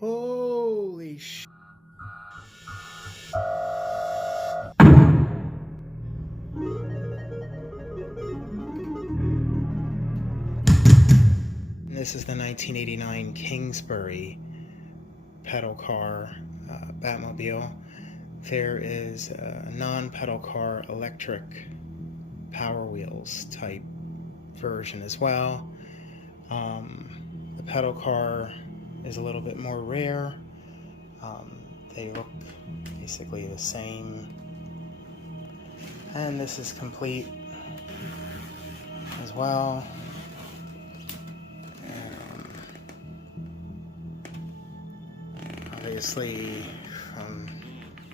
Holy sh! This is the 1989 Kingsbury pedal car Batmobile. There is a non-pedal car electric Power Wheels type version as well. The pedal car is a little bit more rare. They look basically the same. And this is complete as well. Obviously from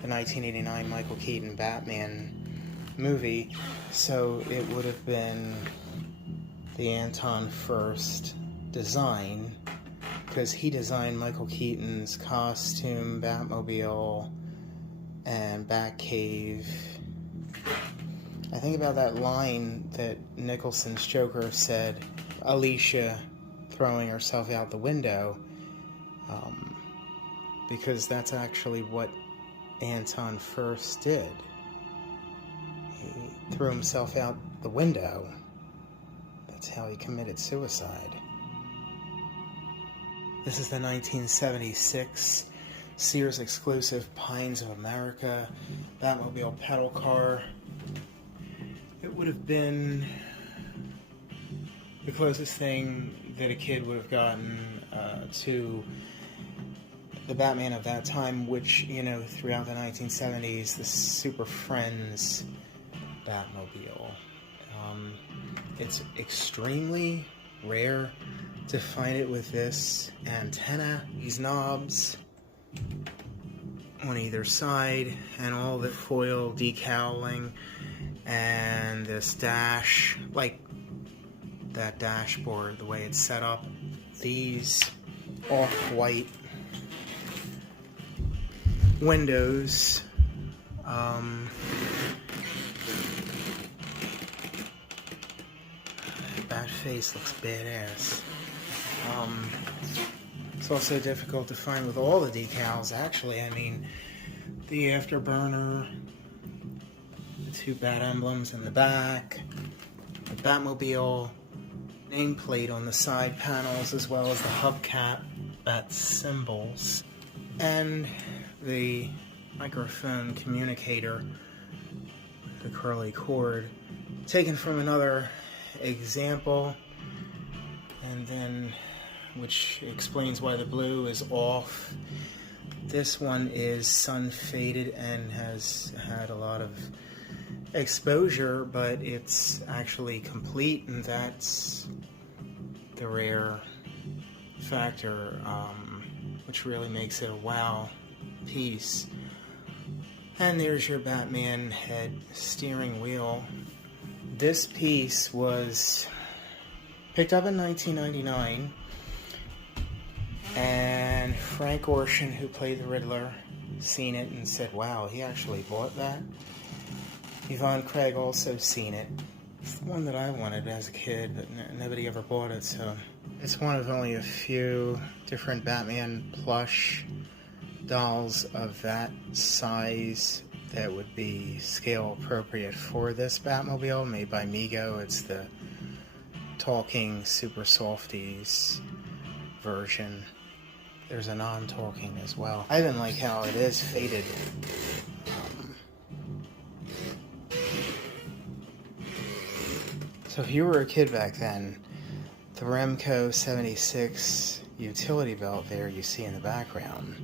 the 1989 Michael Keaton Batman movie, so it would have been the Anton Furst design, because he designed Michael Keaton's costume, Batmobile, and Batcave. I think about that line that Nicholson's Joker said, Alicia throwing herself out the window, because that's actually what Anton Furst did. He threw himself out the window. That's how he committed suicide. This is the 1976 Sears exclusive Pines of America Batmobile pedal car. It would have been the closest thing that a kid would have gotten to the Batman of that time, which, you know, throughout the 1970s, the Super Friends Batmobile. It's extremely rare to find it with this antenna, these knobs on either side, and all the foil decaling, and this dash, like that dashboard, the way it's set up. These off-white windows. That face looks badass. It's also difficult to find with all the decals, actually. I mean, the afterburner, the two bat emblems in the back, the Batmobile nameplate on the side panels, as well as the hubcap bat symbols, and the microphone communicator, the curly cord, taken from another example, and then which explains why the blue is off. This one is sun faded and has had a lot of exposure, but it's actually complete, and that's the rare factor, which really makes it a wow piece. And there's your Batman head steering wheel. This piece was picked up in 1999, and Frank Orshin, who played the Riddler, seen it and said, wow, he actually bought that. Yvonne Craig also seen it. It's the one that I wanted as a kid, but nobody ever bought it, so it's one of only a few different Batman plush dolls of that size that would be scale appropriate for this Batmobile, made by Mego. It's the talking Super Softies version. There's a non-talking as well. I even like how it is faded. So if you were a kid back then, the Remco 76 utility belt there you see in the background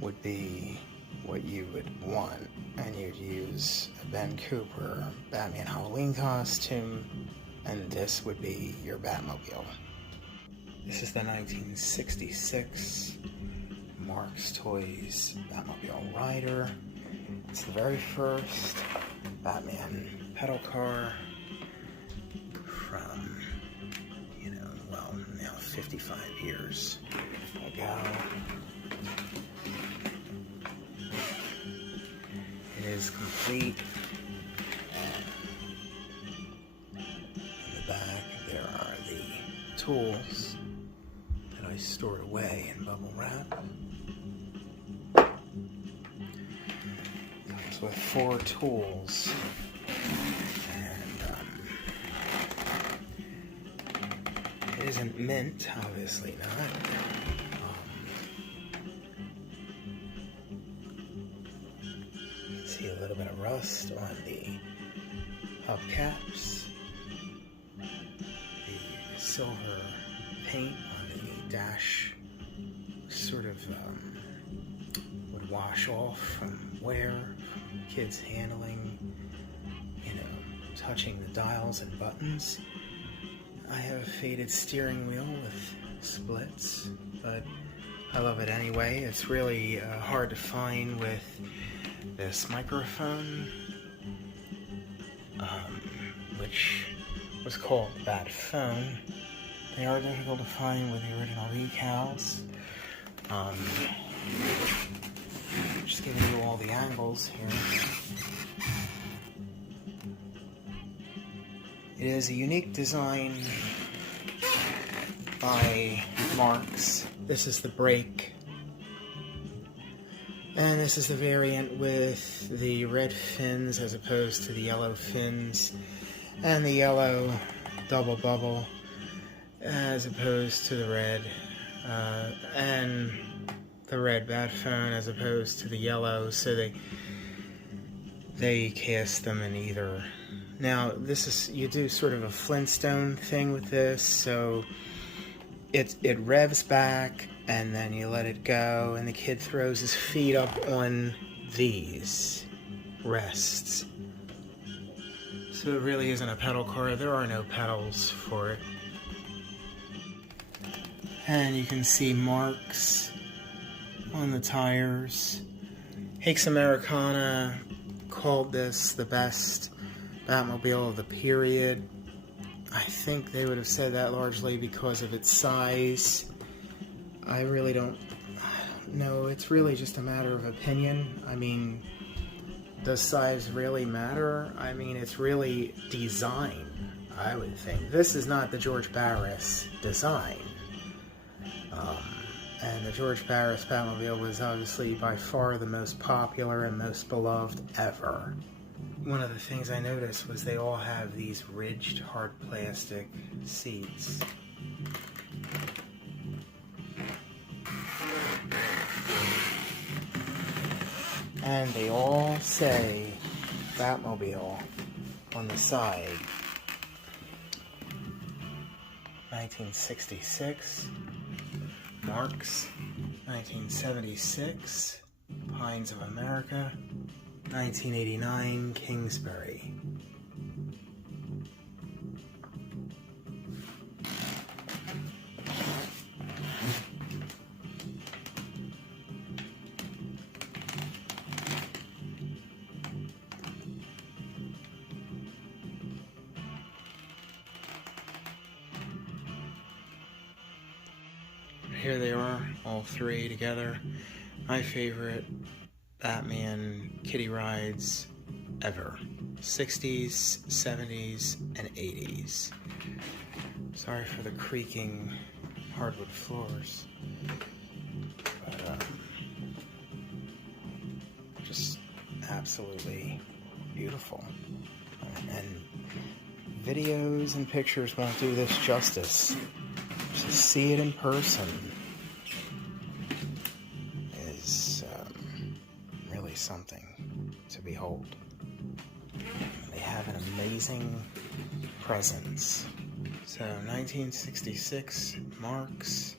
would be what you would want, and you'd use a Ben Cooper Batman Halloween costume, and this would be your Batmobile. This is the 1966 Marx Toys Batmobile Rider. It's the very first Batman pedal car from, well, now 55 years ago. It is complete. In the back there are the tools that I probably stored away in bubble wrap. Comes with 4 tools. It isn't mint, obviously not. See a little bit of rust on the hubcaps. The silver paint on the dash sort of would wash off from wear, from kids handling, touching the dials and buttons. I have a faded steering wheel with splits, but I love it anyway. It's really hard to find with this microphone, which was called the Bat Phone. They are difficult to find with the original decals. Just giving you all the angles here. It is a unique design by Marx. This is the brake. And this is the variant with the red fins as opposed to the yellow fins. And the yellow double bubble as opposed to the red. And the red Bat Phone as opposed to the yellow. So they cast them in either. Now, you do sort of a Flintstone thing with this, so it revs back, and then you let it go, and the kid throws his feet up on these rests. So it really isn't a pedal car. There are no pedals for it. And you can see marks on the tires. Hakes Americana called this the best Batmobile of the period. I think they would have said that largely because of its size. I really don't know. It's really just a matter of opinion. I mean, does size really matter? I mean, it's really design, I would think. This is not the George Barris design. And the George Barris Batmobile was obviously by far the most popular and most beloved ever. One of the things I noticed was they all have these ridged hard plastic seats. And they all say Batmobile on the side. 1966, Marx. 1976, Pines of America. 1989, Kingsbury. Here they are, all 3 together. My favorite Batman kiddie rides ever. 60s, 70s, and 80s. Sorry for the creaking hardwood floors. But, just absolutely beautiful. And videos and pictures won't do this justice. To see it in person is really something to behold. They have an amazing presence. So 1966, Marx.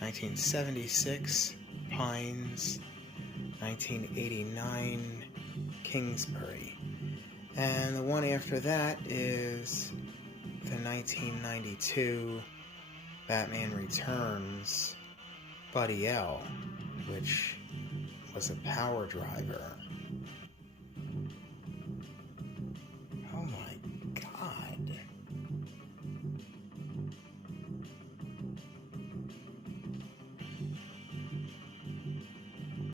1976, Pines. 1989, Kingsbury. And the one after that is the 1992 Batman Returns Buddy L, which was a power driver.